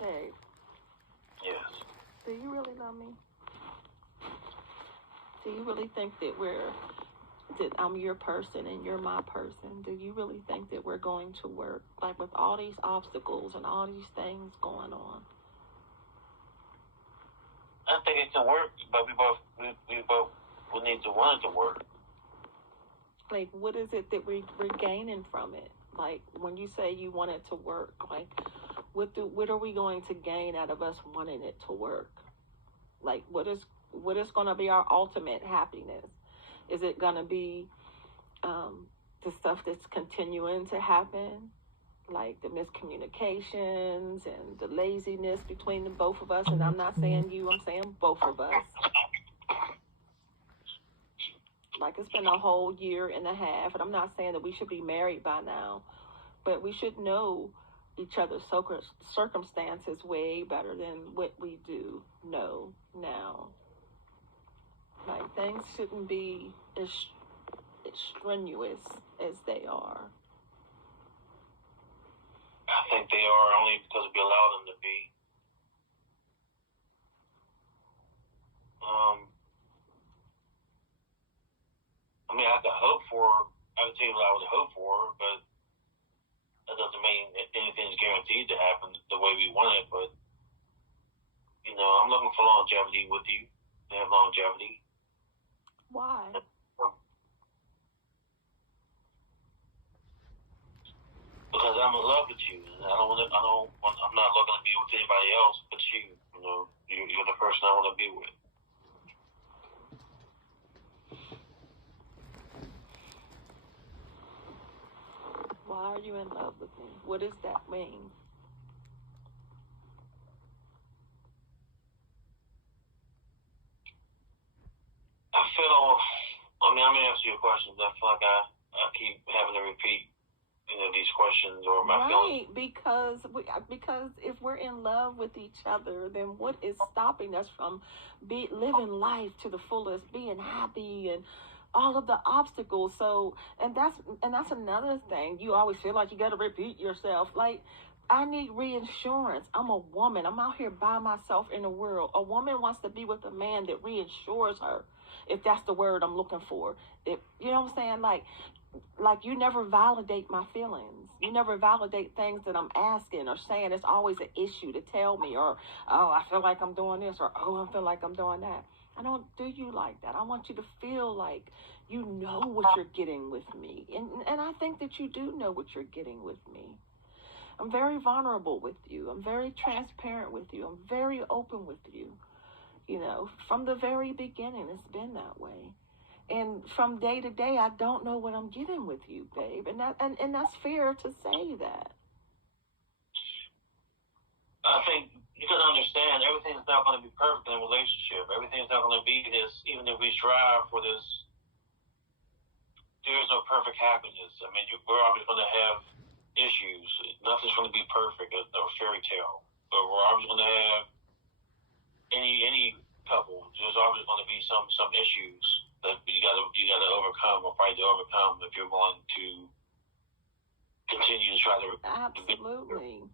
Dave, Yes. do you really love me? Do you really think that I'm your person and you're my person? Do you really think that we're going to work, like with all these obstacles and all these things going on? I think it can work, but we both will need to want it to work. Like, what is it that we're gaining from it? Like, when you say you want it to work, like, what are we going to gain out of us wanting it to work? Like, what is going to be our ultimate happiness? Is it going to be the stuff that's continuing to happen, like the miscommunications and the laziness between the both of us? And I'm not saying you, I'm saying both of us. Like, it's been a whole year and a half, and I'm not saying that we should be married by now, but we should know each other's circumstances way better than what we do know now. Like, things shouldn't be as strenuous as they are. I think they are only because we allow them to be. I mean, I could tell you what I would hope for, but that doesn't mean that anything's guaranteed to happen the way we want it. But, I'm looking for longevity with you, to have longevity. Why? Because I'm in love with you, and I'm not looking to be with anybody else but you. You're the person I want to be with. Why are you in love with me? What does that mean? I'm going to ask you a question. I feel like I keep having to repeat, these questions or my feelings. Right, because if we're in love with each other, then what is stopping us from living life to the fullest, being happy, and all of the obstacles? So, and that's another thing. You always feel like you got to repeat yourself. Like, I need reinsurance. I'm a woman. I'm out here by myself in the world. A woman wants to be with a man that reinsures her, if that's the word I'm looking for. You know what I'm saying? Like, you never validate my feelings. You never validate things that I'm asking or saying. It's always an issue to tell me, or, oh, I feel like I'm doing this, or, oh, I feel like I'm doing that. I don't do you like that. I want you to feel like you know what you're getting with me. And I think that you do know what you're getting with me. I'm very vulnerable with you. I'm very transparent with you. I'm very open with you. From the very beginning, it's been that way. And from day to day, I don't know what I'm getting with you, babe. And that's fair to say that. I think you got to understand, everything's not going to be perfect in a relationship. Everything's not going to be this, even if we strive for this. There's no perfect happiness. I mean, we're always going to have issues. Nothing's going to be perfect, or fairy tale. But we're always going to have any couple. There's always going to be some issues that you got to overcome or fight to overcome if you're going to continue to try to. Absolutely.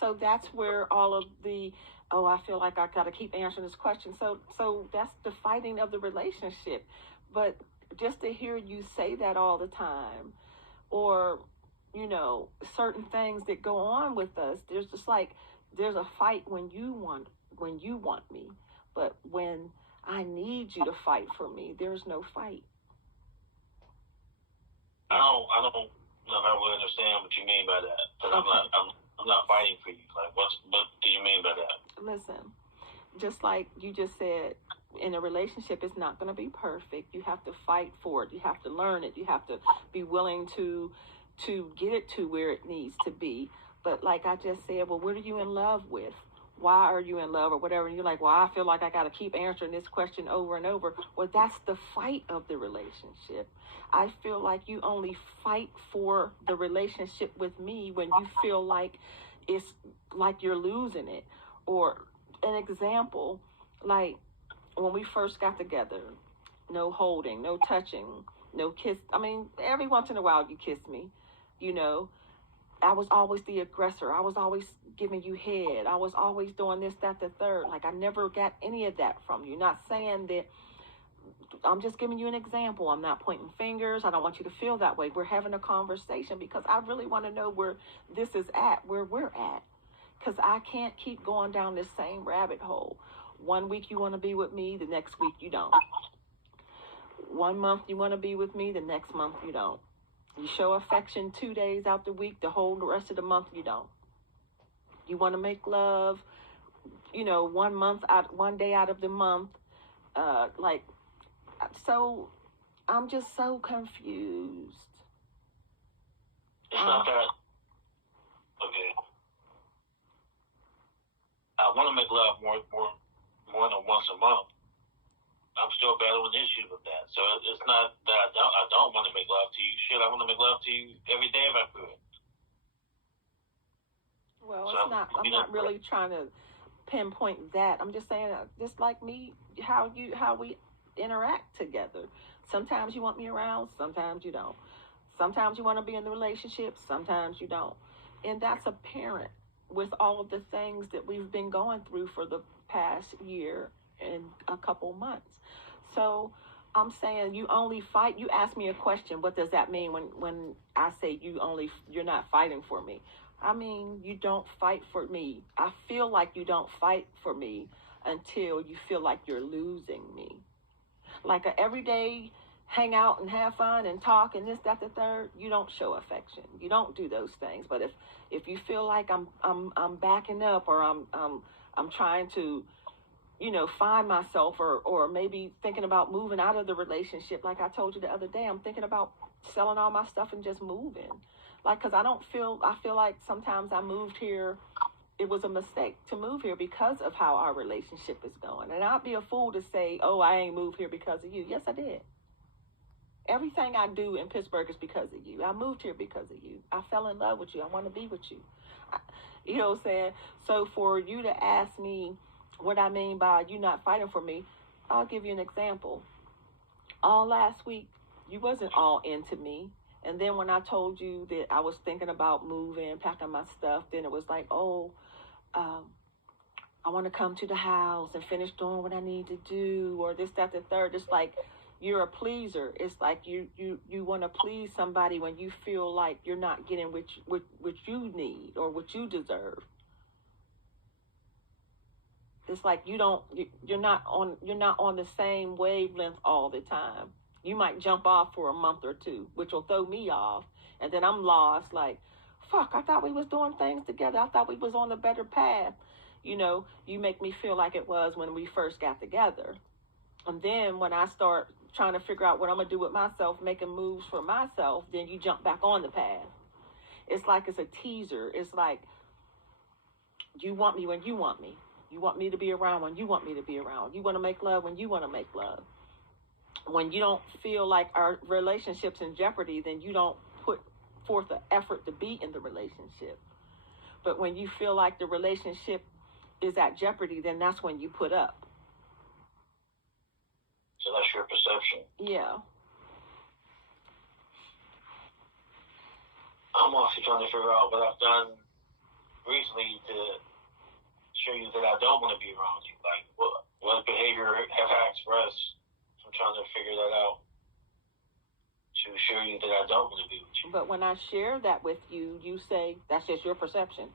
So that's where all of the, oh, I feel like I got to keep answering this question. So that's the fighting of the relationship. But just to hear you say that all the time, or certain things that go on with us, there's a fight when you want me, but when I need you to fight for me, there's no fight. I don't know if I really understand what you mean by that. Okay. I'm not fighting for you. Like, what do you mean by that? Listen, just like you just said, in a relationship, it's not going to be perfect. You have to fight for it. You have to learn it. You have to be willing to get it to where it needs to be. But like I just said, well, what are you in love with? Why are you in love, or whatever? And you're like, well, I feel like I got to keep answering this question over and over. Well, that's the fight of the relationship. I feel like you only fight for the relationship with me when you feel like it's like you're losing it. Or an example, like when we first got together, no holding, no touching, no kiss. I mean, every once in a while you kiss me, I was always the aggressor. I was always giving you head. I was always doing this, that, the third. Like, I never got any of that from you. Not saying that, I'm just giving you an example. I'm not pointing fingers. I don't want you to feel that way. We're having a conversation because I really want to know where this is at, where we're at. Because I can't keep going down this same rabbit hole. One week you want to be with me, the next week you don't. 1 month you want to be with me, the next month you don't. You show affection 2 days out the week, the whole rest of the month you don't. You want to make love, 1 day out of the month. So I'm just so confused. It's not that. Okay. I want to make love more than once a month. I'm still battling issues with that. So it's not that I don't want to make love to you. Shit, I want to make love to you every day if I could. Well, so, I'm not really trying to pinpoint that. I'm just saying, just like me, how we interact together. Sometimes you want me around, sometimes you don't. Sometimes you want to be in the relationship, sometimes you don't. And that's apparent with all of the things that we've been going through for the past year and a couple months. So I'm saying you only fight. You ask me a question. What does that mean when I say you're not fighting for me? I mean, you don't fight for me. I feel like you don't fight for me until you feel like you're losing me. Like a everyday hang out and have fun and talk and this, that, the third, you don't show affection. You don't do those things. But if you feel like I'm backing up or I'm trying to, find myself or maybe thinking about moving out of the relationship, like I told you the other day, I'm thinking about selling all my stuff and just moving. Like, because I feel like sometimes I moved here. It was a mistake to move here because of how our relationship is going. And I'd be a fool to say, oh, I ain't moved here because of you. Yes, I did. Everything I do in Pittsburgh is because of you. I moved here because of you. I fell in love with you. I want to be with you. You know what I'm saying? So for you to ask me what I mean by you not fighting for me, I'll give you an example. All last week, you wasn't all into me. And then when I told you that I was thinking about moving, packing my stuff, then it was like, I want to come to the house and finish doing what I need to do, or this, that, the third. It's like you're a pleaser. It's like you want to please somebody when you feel like you're not getting what you need or what you deserve. It's like you're not on the same wavelength all the time. You might jump off for a month or two, which will throw me off, and then I'm lost. Like, fuck, I thought we was doing things together. I thought we was on a better path. You make me feel like it was when we first got together. And then when I start trying to figure out what I'm going to do with myself, making moves for myself, then you jump back on the path. It's like it's a teaser. It's like you want me when you want me. You want me to be around when you want me to be around. You want to make love when you want to make love. When you don't feel like our relationship's in jeopardy, then you don't put forth the effort to be in the relationship. But when you feel like the relationship is at jeopardy, then that's when you put up. So that's your perception. Yeah. I'm also trying to figure out what I've done recently to show you that I don't want to be around you. Like, what behavior have I expressed? I'm trying to figure that out to show you that I don't want to be with you. But when I share that with you, you say that's just your perception.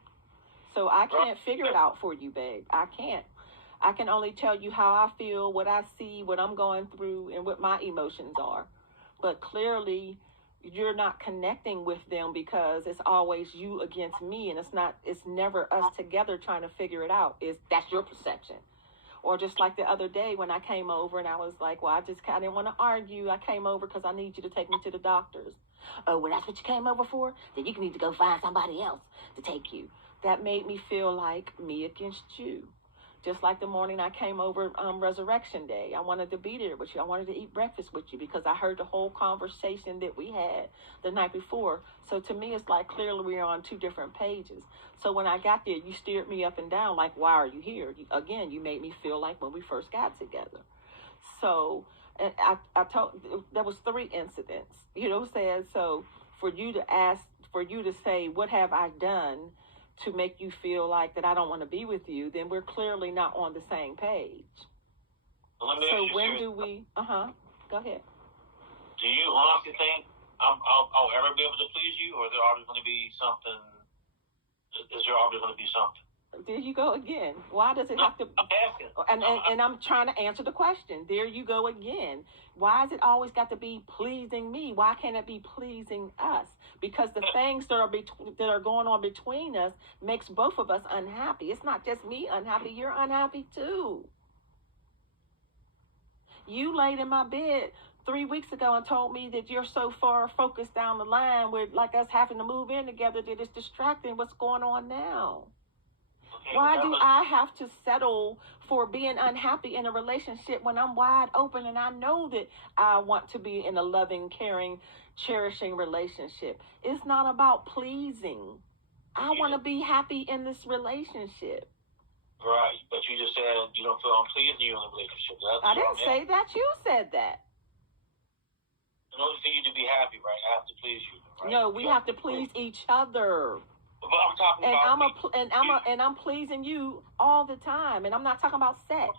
So I can't figure it out for you, babe. I can't. I can only tell you how I feel, what I see, what I'm going through, and what my emotions are. But clearly, you're not connecting with them because it's always you against me, and it's never us together trying to figure it out. That's your perception. Or just like the other day when I came over and I was like, well, I didn't want to argue. I came over because I need you to take me to the doctors. Oh, well, that's what you came over for? Then you need to go find somebody else to take you. That made me feel like me against you. Just like the morning I came over Resurrection Day. I wanted to be there with you. I wanted to eat breakfast with you because I heard the whole conversation that we had the night before. So to me, it's like clearly we're on two different pages. So when I got there, you steered me up and down like, why are you here? You made me feel like when we first got together. So I told, there was 3 incidents, you know what I'm saying? So for you to ask for you to say, what have I done to make you feel like that I don't want to be with you, then we're clearly not on the same page. Let me So ask you when serious. do we, go ahead. Do you honestly think I'll ever be able to please you, or is there always going to be something? Is there always going to be something? There you go again. Why does it have to? I'm asking. And I'm trying to answer the question. There you go again. Why has it always got to be pleasing me? Why can't it be pleasing us? Because the things that are going on between us makes both of us unhappy. It's not just me unhappy. You're unhappy too. You laid in my bed 3 weeks ago and told me that you're so far focused down the line with like us having to move in together that it's distracting what's going on now. Why do I have to settle for being unhappy in a relationship when I'm wide open and I know that I want to be in a loving, caring, cherishing relationship? It's not about pleasing. I want to be happy in this relationship. Right, but you just said you don't feel I'm pleasing you in a relationship. I didn't say that. You said that. In order for you to be happy, right, I have to please you. Right? No, we have to please each other. But I'm talking about I'm pleasing you all the time, and I'm not talking about sex.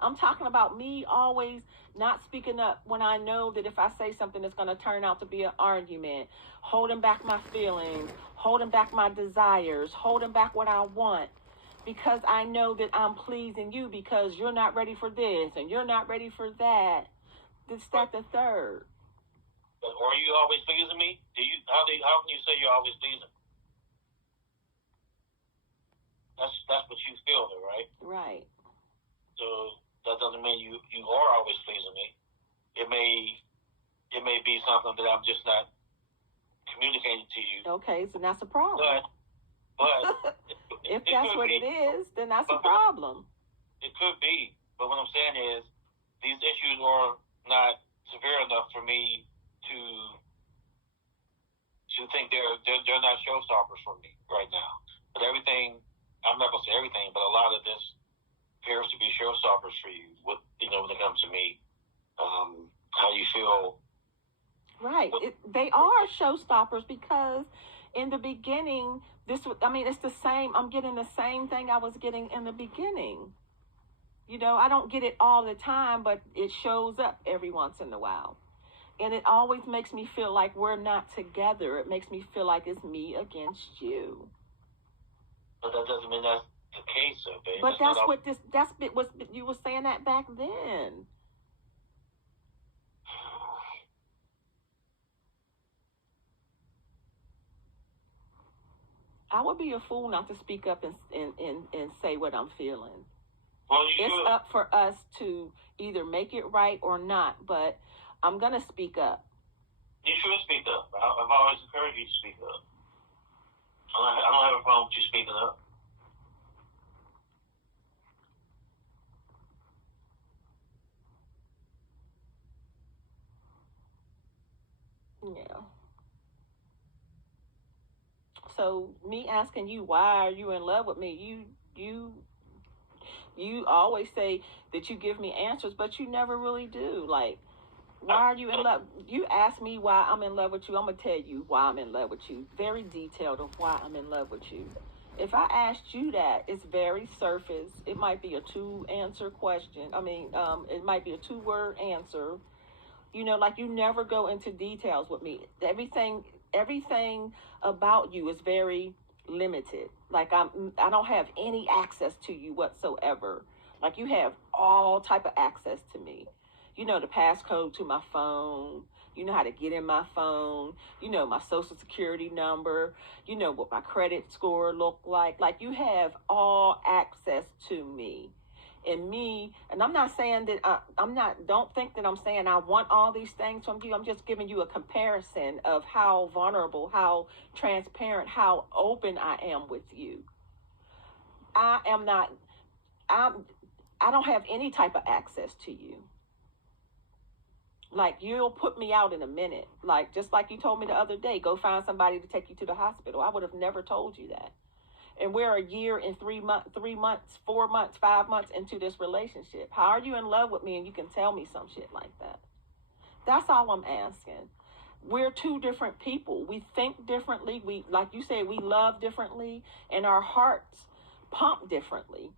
I'm talking about me always not speaking up when I know that if I say something, it's going to turn out to be an argument, holding back my feelings, holding back my desires, holding back what I want, because I know that I'm pleasing you because you're not ready for this and you're not ready for that. This, that, the third. But are you always pleasing me? How can you say you're always pleasing? That's what you feel, though, right? Right. So that doesn't mean you are always pleasing me. It may be something that I'm just not communicating to you. Okay, so that's a problem. But if that's what it is, then that's a problem. It could be, but what I'm saying is these issues are not severe enough for me to think they're not showstoppers for me right now. But everything, I'm not gonna say everything, but a lot of this appears to be showstoppers for you. When it comes to me, how you feel. Right, they are showstoppers because in the beginning, it's the same. I'm getting the same thing I was getting in the beginning. I don't get it all the time, but it shows up every once in a while. And it always makes me feel like we're not together. It makes me feel like it's me against you. But that doesn't mean that's the case, babe. But you were saying that back then. I would be a fool not to speak up and say what I'm feeling. Well, it's up for us to either make it right or not, but I'm going to speak up. You should speak up. I've always encouraged you to speak up. I don't have a problem with you speaking up. Yeah. So me asking you, why are you in love with me? You always say that you give me answers, but you never really do. Like, why are you in love? You ask me why I'm in love with you. I'm going to tell you why I'm in love with you. Very detailed of why I'm in love with you. If I asked you that, it's very surface. It might be a 2-answer question. It might be a 2-word answer. Like you never go into details with me. Everything about you is very limited. Like I don't have any access to you whatsoever. Like you have all type of access to me. The passcode to my phone. You know how to get in my phone. My social security number. What my credit score look like. Like you have all access to me. And I'm not saying that don't think that I'm saying I want all these things from you. I'm just giving you a comparison of how vulnerable, how transparent, how open I am with you. I don't have any type of access to you. Like you'll put me out in a minute. Like, just like you told me the other day, go find somebody to take you to the hospital. I would have never told you that. And we're a year and 3 months, 4 months, 5 months into this relationship. How are you in love with me and you can tell me some shit like that? That's all I'm asking. we're two different people. We think differently. We, like you said, we love differently, and our hearts pump differently.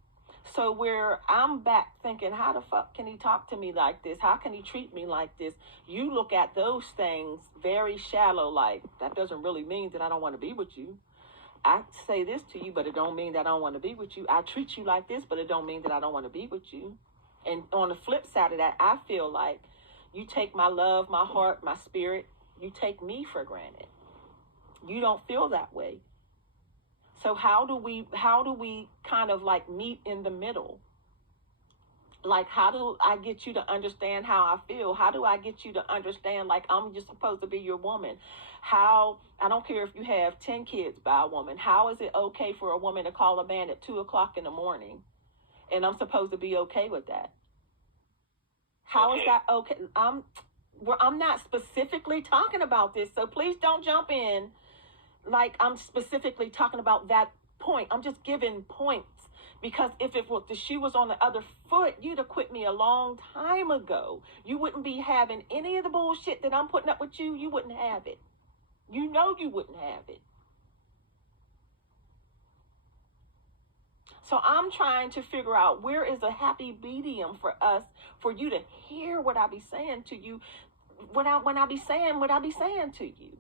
So where I'm back thinking, how the fuck can he talk to me like this? How can he treat me like this? You look at those things very shallow, like that doesn't really mean that I don't want to be with you. I say this to you, but it don't mean that I don't want to be with you. I treat you like this, but it don't mean that I don't want to be with you. And on the flip side of that, I feel like you take my love, my heart, my spirit, you take me for granted. You don't feel that way. So how do we kind of like meet in the middle? Like, how do I get you to understand how I feel? How do I get you to understand, like, I'm just supposed to be your woman? How, I don't care if you have 10 kids by a woman, how is it okay for a woman to call a man at 2 o'clock in the morning? And I'm supposed to be okay with that. How is that okay? I'm not specifically talking about this, so please don't jump in like I'm specifically talking about that point. I'm just giving points, because if the shoe was on the other foot, you'd have quit me a long time ago. You wouldn't be having any of the bullshit that I'm putting up with you. You wouldn't have it. You know you wouldn't have it. So I'm trying to figure out where is a happy medium for us, for you to hear what I be saying to you, when I be saying what I be saying to you.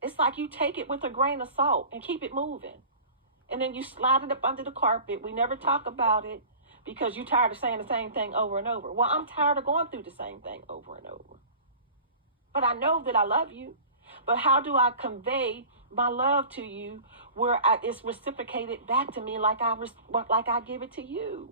It's like you take it with a grain of salt and keep it moving. And then you slide it up under the carpet. We never talk about it because you're tired of saying the same thing over and over. Well, I'm tired of going through the same thing over and over. But I know that I love you. But how do I convey my love to you where it's reciprocated back to me like I give it to you?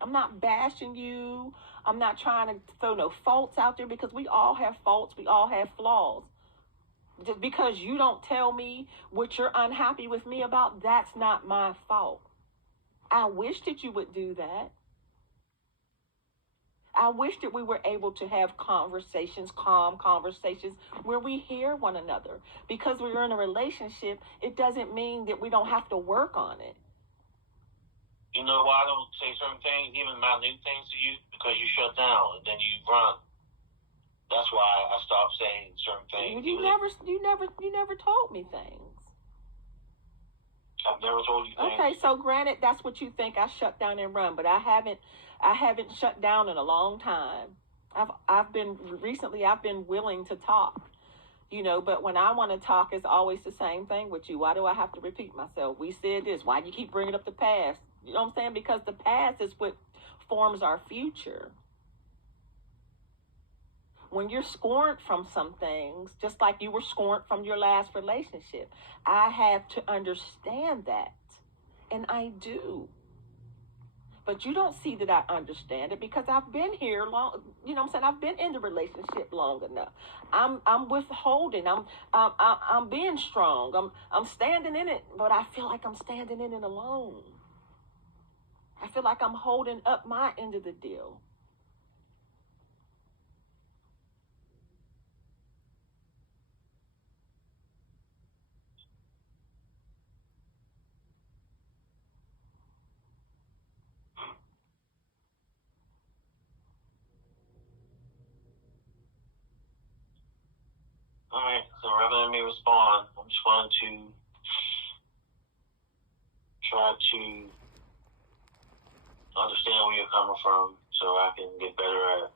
I'm not bashing you. I'm not trying to throw no faults out there, because we all have faults. We all have flaws. Just because you don't tell me what you're unhappy with me about, that's not my fault. I wish that you would do that. I wish that we were able to have conversations, calm conversations, where we hear one another. Because we're in a relationship, it doesn't mean that we don't have to work on it. You know why I don't say certain things, even minute things to you? Because you shut down and then you run. That's why I stopped saying certain things. You never told me things. I've never told you things. Okay, so granted, that's what you think, I shut down and run, but I haven't shut down in a long time. I've been willing to talk, but when I want to talk, it's always the same thing with you. Why do I have to repeat myself? We said this. Why do you keep bringing up the past? You know what I'm saying? Because the past is what forms our future. When you're scorned from some things, just like you were scorned from your last relationship, I have to understand that. And I do. But you don't see that I understand it, because I've been here long. You know what I'm saying? I've been in the relationship long enough. I'm withholding. I'm being strong. I'm standing in it, but I feel like I'm standing in it alone. I feel like I'm holding up my end of the deal. All right, so rather than me respond, I'm just going to try to understand where you're coming from so I can get better at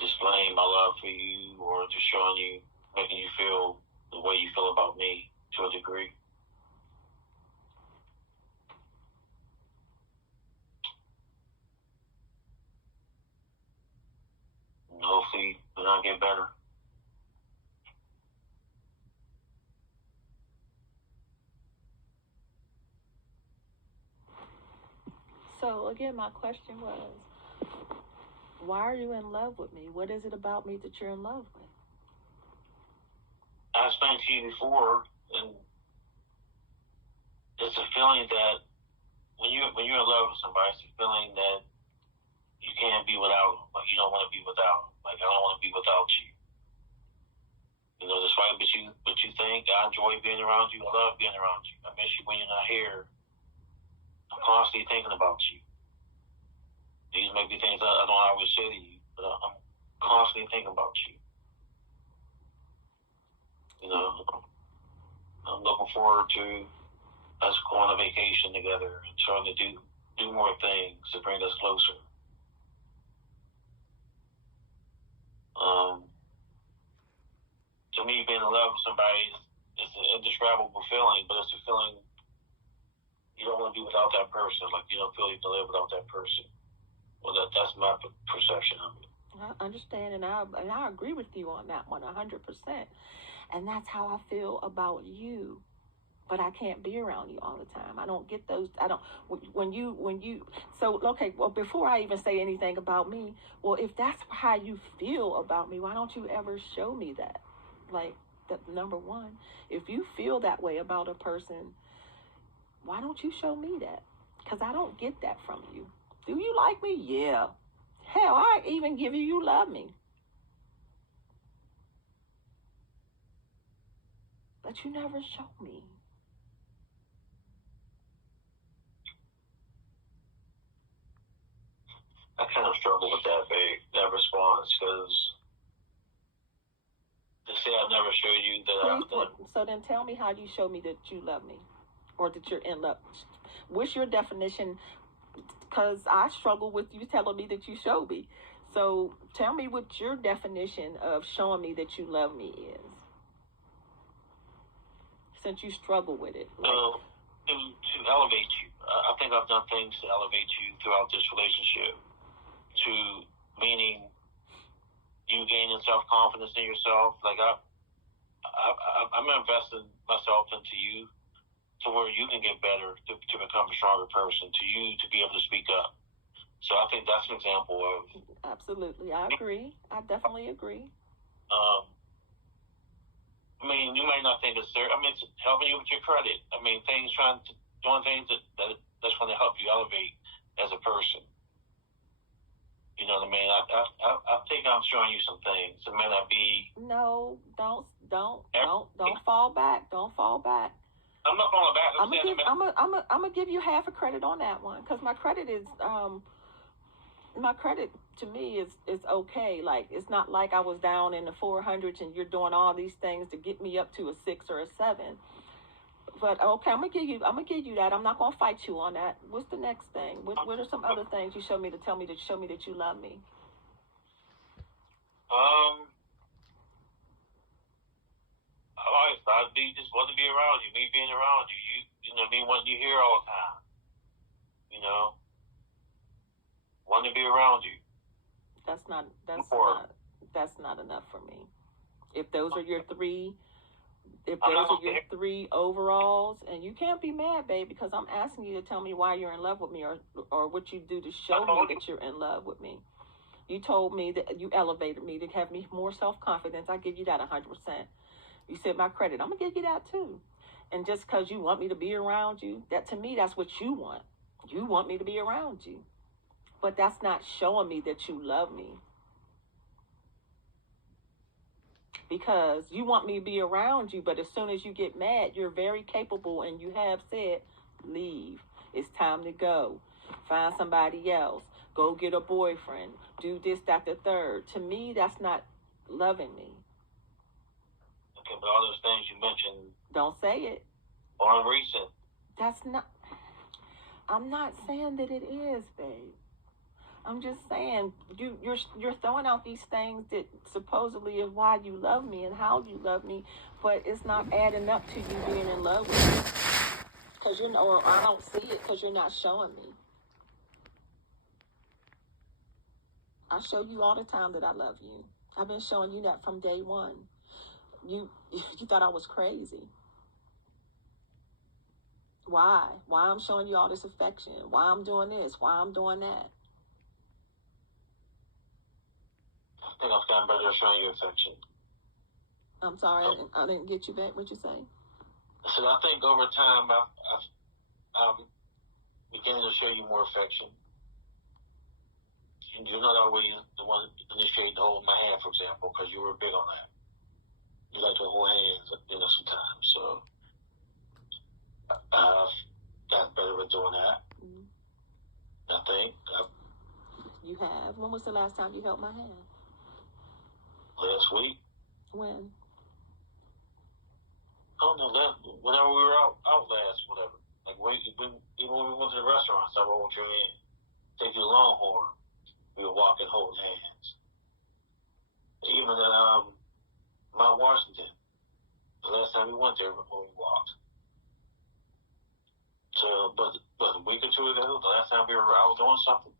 displaying my love for you, or just showing you, making you feel the way you feel about me to a degree. And hopefully, when I get better. So again, my question was, why are you in love with me? What is it about me that you're in love with? I explained to you before, and it's a feeling that when you're in love with somebody, it's a feeling that you can't be without them. Like, you don't want to be without them. Like, I don't want to be without you. You know, despite what you think, I enjoy being around you. I love being around you. I miss you when you're not here. I'm constantly thinking about you. These may be things I don't always say to you, but I'm constantly thinking about you. You know, I'm looking forward to us going on vacation together and trying to do more things to bring us closer. To me, being in love with somebody is an indescribable feeling, but it's a feeling you don't want to be without that person. Like, you don't feel you can live without that person. Well, that's my perception of it. I understand, and I agree with you on that one 100%. And that's how I feel about you. But I can't be around you all the time. I don't get those. I don't. When you. So okay. Well, before I even say anything about me, well, if that's how you feel about me, why don't you ever show me that? Like, number one, if you feel that way about a person, why don't you show me that? Because I don't get that from you. Do you like me? Yeah. Hell, I even give you love me. But you never show me. I kind of struggle with that response, because to say I've never showed you that. So then tell me how you show me that you love me, or that you're in love. What's your definition? Because I struggle with you telling me that you show me. So tell me what your definition of showing me that you love me is. Since you struggle with it. Like, to elevate you. I think I've done things to elevate you throughout this relationship. Meaning you gaining self-confidence in yourself. Like I'm investing myself into you to where you can get better, to become a stronger person, to you to be able to speak up. So I think that's an example of... Absolutely. I agree. I definitely agree. I mean, you might not think it's there. I mean, it's helping you with your credit. I mean, doing things that's going to help you elevate as a person. You know what I mean? I think I'm showing you some things. It may not be... No, don't fall back. Don't fall back. I'm not falling back. I'm gonna give you half a credit on that one, because my credit to me is okay. Like, it's not like I was down in the 400s and you're doing all these things to get me up to a 6 or a 7. But okay, I'm gonna give you that. I'm not gonna fight you on that. What's the next thing? What are some other things you show me to show me that you love me? I just want to be around you. Me being around you. You know, me wanting you here all the time. You know, wanting to be around you. That's not enough for me. If those are your three. If those are your 3 overalls, and you can't be mad, babe, because I'm asking you to tell me why you're in love with me, or what you do to show me that you're in love with me. You told me that you elevated me to have me more self-confidence. I give you that 100%. You said my credit. I'm going to give you that too. And just because you want me to be around you, that to me, that's what you want. You want me to be around you. But that's not showing me that you love me. Because you want me to be around you, but as soon as you get mad, you're very capable, and you have said, leave. It's time to go. Find somebody else. Go get a boyfriend. Do this, that, the third. To me, that's not loving me. Okay, but all those things you mentioned... Don't say it. Or recent. That's not... I'm not saying that it is, babe. I'm just saying, you're throwing out these things that supposedly is why you love me and how you love me, but it's not adding up to you being in love with me. Because or I don't see it because you're not showing me. I show you all the time that I love you. I've been showing you that from day one. You thought I was crazy. Why? Why I'm showing you all this affection? Why I'm doing this? Why I'm doing that? I think I've gotten better at showing you affection. I'm sorry, I didn't get you back. What'd you say? So I think over time, I'm beginning to show you more affection. You're not always the one initiating to hold my hand, for example, because you were big on that. we like to hold hands, sometimes. So I've got better at doing that. I think. You have? When was the last time you held my hand? Last week. When? I don't know, whenever we were out last, whatever. Like, even when we went to the restaurants, I rolled your hand. Take you to Longhorn, we were walking, holding hands. Even at Mount Washington, the last time we went there, when we walked. So, but a week or two ago, the last time we were out doing something.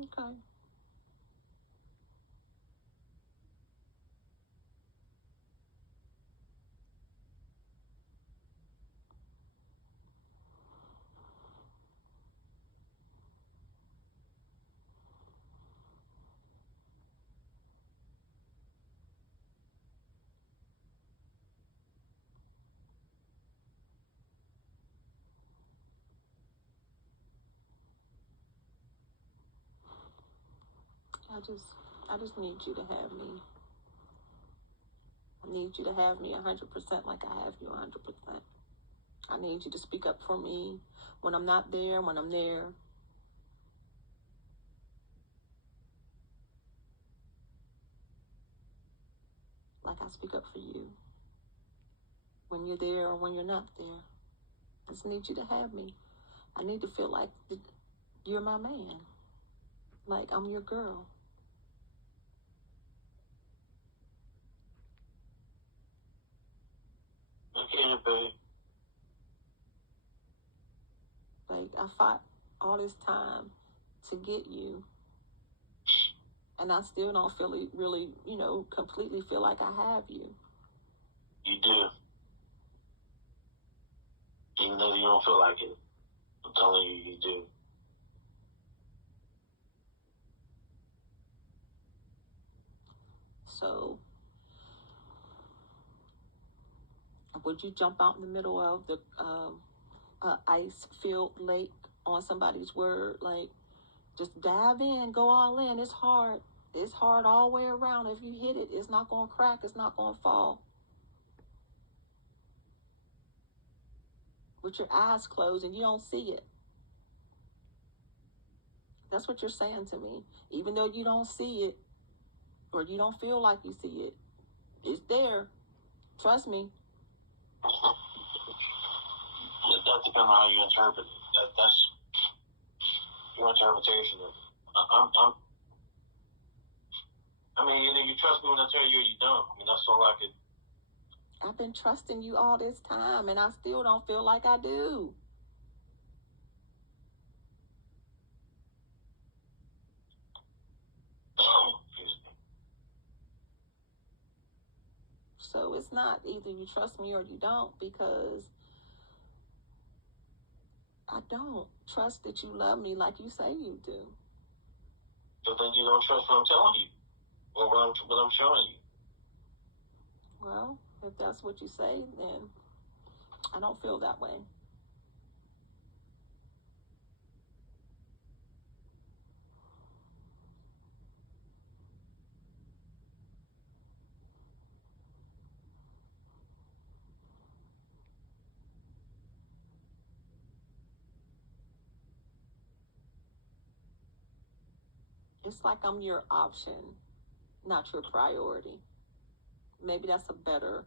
Okay. I just need you to have me. I need you to have me 100% like I have you 100%. I need you to speak up for me when I'm not there, when I'm there. Like I speak up for you when you're there or when you're not there. I just need you to have me. I need to feel like you're my man. Like I'm your girl. Okay, babe. Like I fought all this time to get you. And I still don't really, completely feel like I have you. You do. Even though you don't feel like it. I'm telling you, you do. So, would you jump out in the middle of the ice-filled lake on somebody's word? Like, just dive in, go all in. It's hard. It's hard all the way around. If you hit it, it's not going to crack. It's not going to fall. With your eyes closed and you don't see it. That's what you're saying to me. Even though you don't see it, or you don't feel like you see it, it's there. Trust me. That depends on how you interpret it. That's your interpretation of it. I mean, either you trust me when I tell you or you don't. I mean, that's all I could. I've been trusting you all this time, and I still don't feel like I do. So it's not either you trust me or you don't, because I don't trust that you love me like you say you do. So then you don't trust what I'm telling you, or what I'm showing you. Well, if that's what you say, then I don't feel that way. It's like I'm your option, not your priority. Maybe that's a better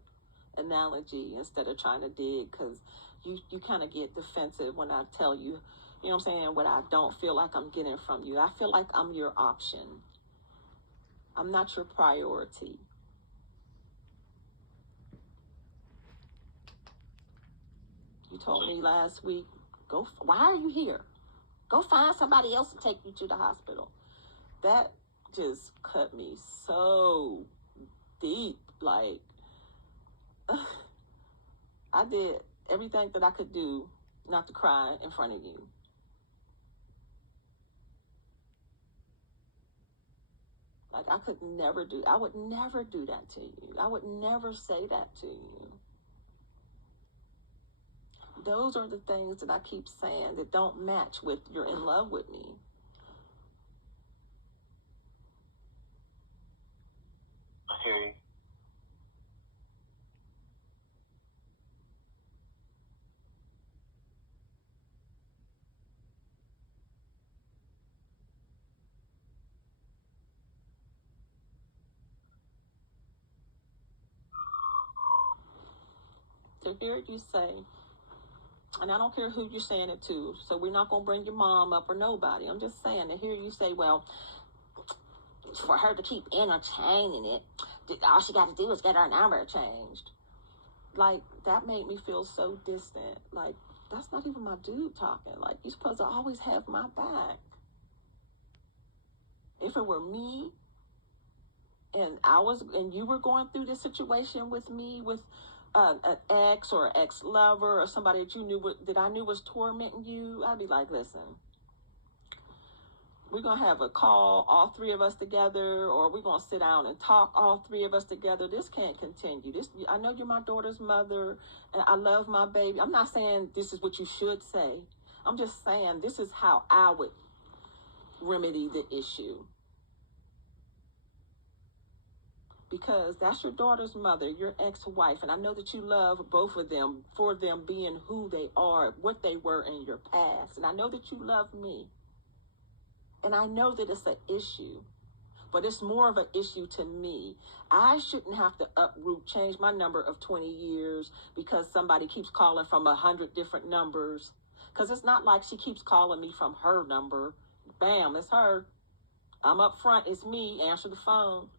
analogy instead of trying to dig, because you kind of get defensive when I tell you, you know what I'm saying, what I don't feel like I'm getting from you. I feel like I'm your option. I'm not your priority. You told me last week, why are you here? Go find somebody else to take you to the hospital. That just cut me so deep. Like, I did everything that I could do not to cry in front of you. Like, I would never do that to you. I would never say that to you. Those are the things that I keep saying that don't match with you're in love with me. Okay. To hear you say, and I don't care who you're saying it to, so we're not going to bring your mom up or nobody. I'm just saying, to hear you say, well, for her to keep entertaining it, all she got to do is get her number changed. Like, that made me feel so distant. Like, that's not even my dude talking. Like, you're supposed to always have my back. If it were me, and you were going through this situation with me, with an ex or ex-lover or somebody that I knew was tormenting you, I'd be like, listen, we're going to have a call, all three of us together, or we're going to sit down and talk, all three of us together. This can't continue. I know you're my daughter's mother, and I love my baby. I'm not saying this is what you should say. I'm just saying this is how I would remedy the issue. Because that's your daughter's mother, your ex-wife, and I know that you love both of them for them being who they are, what they were in your past. And I know that you love me. And I know that it's an issue, but it's more of an issue to me. I shouldn't have to change my number of 20 years because somebody keeps calling from 100 different numbers. Because it's not like she keeps calling me from her number. Bam, it's her. I'm up front, it's me, answer the phone.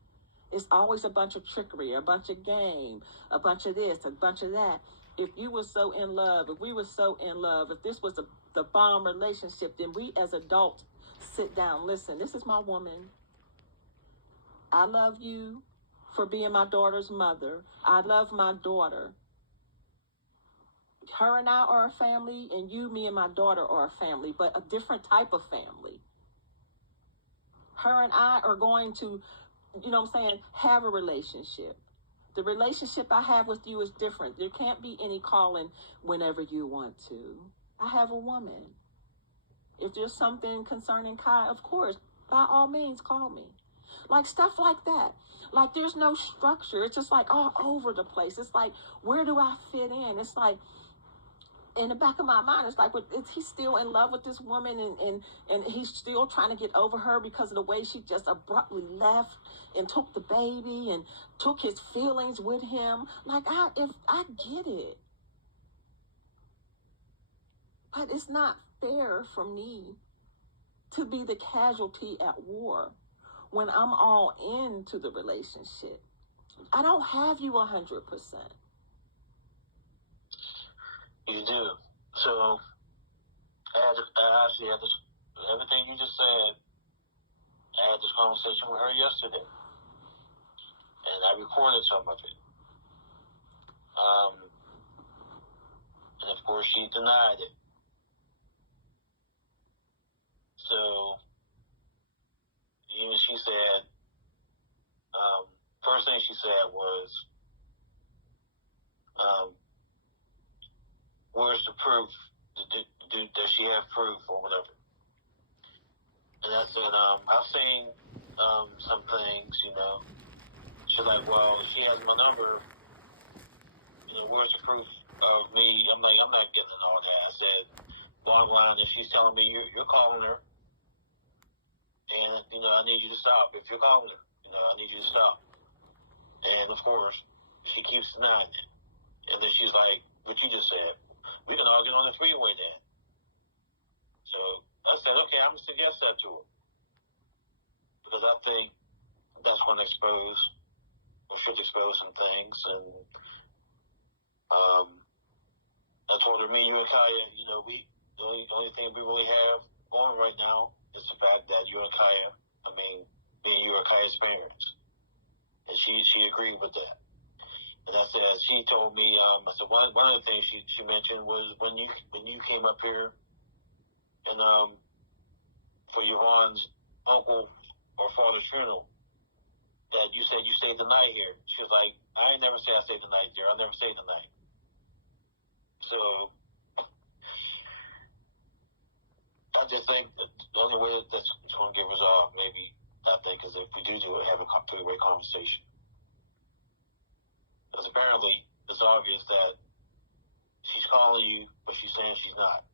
It's always a bunch of trickery, a bunch of game, a bunch of this, a bunch of that. If you were so in love, if we were so in love, if this was the bomb relationship, then we as adults sit down. Listen, this is my woman. I love you for being my daughter's mother. I love my daughter. Her and I are a family, and you, me, and my daughter are a family, but a different type of family. Her and I are going to, have a relationship. The relationship I have with you is different. There can't be any calling whenever you want to. I have a woman. If there's something concerning Kai, of course, by all means, call me. Like, stuff like that. Like, there's no structure. It's just like all over the place. It's like, where do I fit in? It's like, in the back of my mind, it's like, is he still in love with this woman, and he's still trying to get over her because of the way she just abruptly left and took the baby and took his feelings with him? Like, I get it, but it's not fair for me to be the casualty at war when I'm all into the relationship. I don't have you 100%. You do. So, I actually had this, everything you just said, I had this conversation with her yesterday. And I recorded some of it. And of course, she denied it. So, she said, first thing she said was, where's the proof? Does she have proof or whatever? And I said, I've seen some things, She's like, well, she has my number. Where's the proof of me? I'm like, I'm not getting all that. I said, bottom line is she's telling me you're calling her. And, I need you to stop. If you're calling her, I need you to stop. And, of course, she keeps denying it. And then she's like, what you just said, we can argue on the freeway then. So I said, okay, I'm going to suggest that to her. Because I think that's going to expose, or should expose some things. And I told her, me, you, and Kaya, the only thing we really have going right now is the fact that you and Kaya, me and you are Kaya's parents. And she agreed with that. And I said, she told me, I said, one of the things she mentioned was when you came up here and for Yvonne's uncle or father's funeral, that you said you stayed the night here. She was like, I ain't never say I stayed the night there. I never stayed the night. So I just think that the only way that's going to get resolved, maybe, I think, is if we do it, have a three-way conversation. Because apparently it's obvious that she's calling you, but she's saying she's not.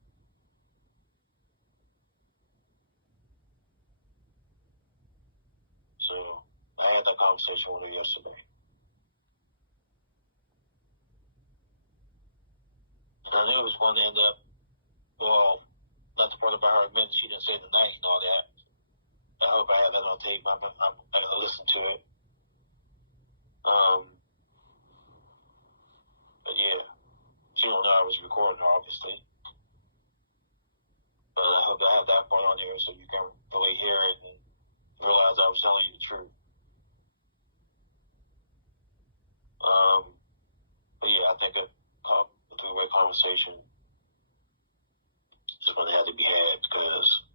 So I had that conversation with her yesterday. And I knew it was going to end up, well, not the part about her admitting she didn't say the night and all that. I hope I have that on tape. I'm going to listen to it. But yeah, she don't know I was recording her, obviously. But I hope I have that part on there so you can really hear it and realize I was telling you the truth. But yeah, I think a three-way conversation is going to have to be had, because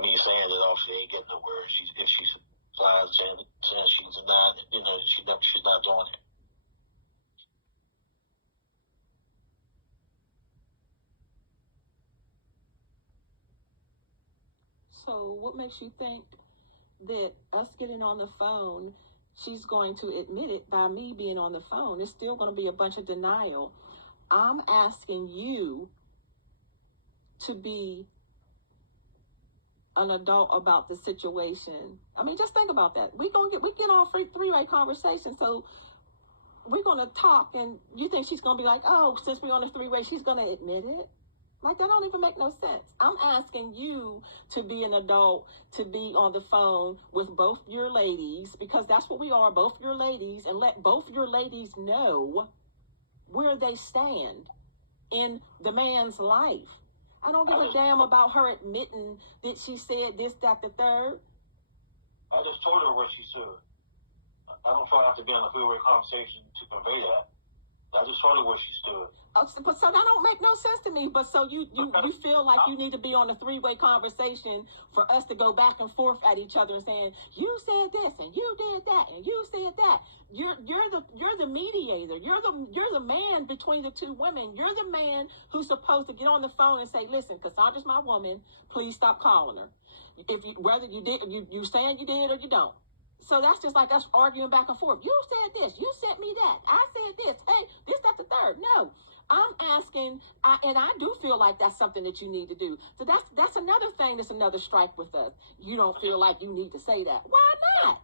me saying that obviously ain't getting nowhere. If she's lying, saying she's not, she's not doing it. So what makes you think that us getting on the phone, she's going to admit it by me being on the phone? It's still going to be a bunch of denial. I'm asking you to be an adult about the situation. I mean, just think about that. We get on a three-way conversation, so we're gonna talk, and you think she's gonna be like, oh, since we're on a three-way, she's gonna admit it? Like, that don't even make no sense. I'm asking you to be an adult, to be on the phone with both your ladies, because that's what we are, both your ladies, and let both your ladies know where they stand in the man's life. I don't give a damn about her admitting that she said this, that, the third. I just told her where she stood. I don't feel I have to be on a three-way conversation to convey that. I just told her where she stood. But so that don't make no sense to me. But so you feel like you need to be on a three-way conversation for us to go back and forth at each other and saying, you said this and you did that and you said that. You're the mediator. You're the man between the two women. You're the man who's supposed to get on the phone and say, listen, Cassandra's my woman. Please stop calling her. Whether you did, you saying you did or you don't. So that's just like us arguing back and forth. You said this. You sent me that. I said this. Hey, this, that, the third. No, I'm asking, and I do feel like that's something that you need to do. So that's another thing that's another strike with us. You don't feel like you need to say that. Why not?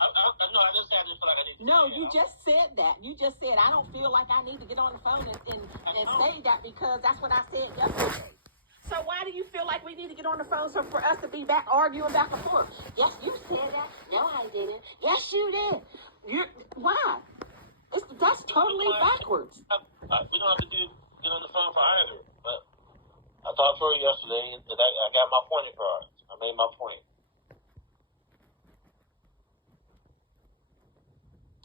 I didn't say I didn't feel like I need to say that. No, you just said that. You just said, I don't feel like I need to get on the phone and say that because that's what I said yesterday. So why do you feel like we need to get on the phone so for us to be back arguing back and forth? Yes, you said that. No, I didn't. Yes, you did. Why? That's totally backwards. We don't have to get on the phone for either. But I talked to her yesterday, and I got my point across. I made my point.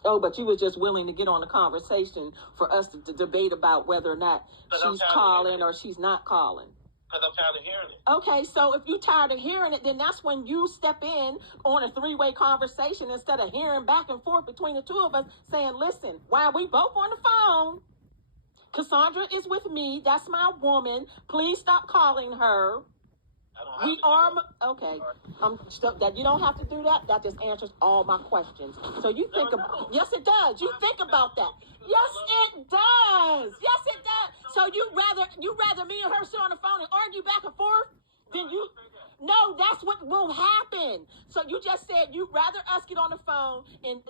Oh, but you were just willing to get on the conversation for us to debate about whether or not she's calling or she's not calling. Because I'm tired of hearing it. Okay, so if you're tired of hearing it, then that's when you step in on a three-way conversation instead of hearing back and forth between the two of us saying, listen, while we both on the phone, Cassandra is with me. That's my woman. Please stop calling her. We are okay. That you don't have to do that. That just answers all my questions. So you think about. Yes, it does. You think about that. Yes, it does. Yes, it does. So you rather me and her sit on the phone and argue back and forth than you. No, that's what will happen. So you just said you'd rather us get on the phone and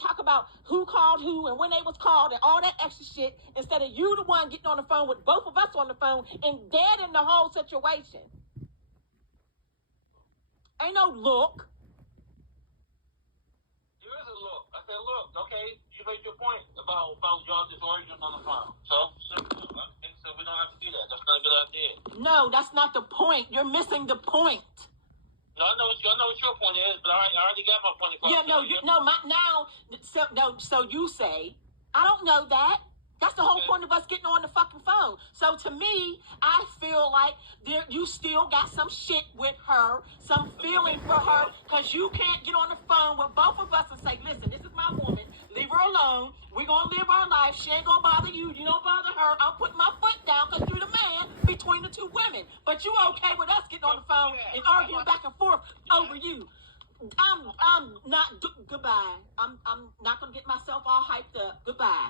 talk about who called who and when they was called and all that extra shit instead of you the one getting on the phone with both of us on the phone and dead in the whole situation. Ain't no look. There is a look. I said, look, okay, you made your point about y'all just arguing on the phone. So we don't have to do that. That's not a good idea. No, that's not the point. You're missing the point. No, I know what your point is, but I already got my point across. Yeah, so you say, I don't know that. That's the whole point of us getting on the fucking phone. So to me, I feel like you still got some shit with her, some feeling for her, because you can't get on the phone with both of us and say, listen, this is my woman. Leave her alone. We're going to live our life. She ain't going to bother you. You don't bother her. I'll put my foot down because you're the man between the two women. But you okay with us getting on the phone and arguing back and forth over you. I'm not, goodbye. I'm not going to get myself all hyped up. Goodbye.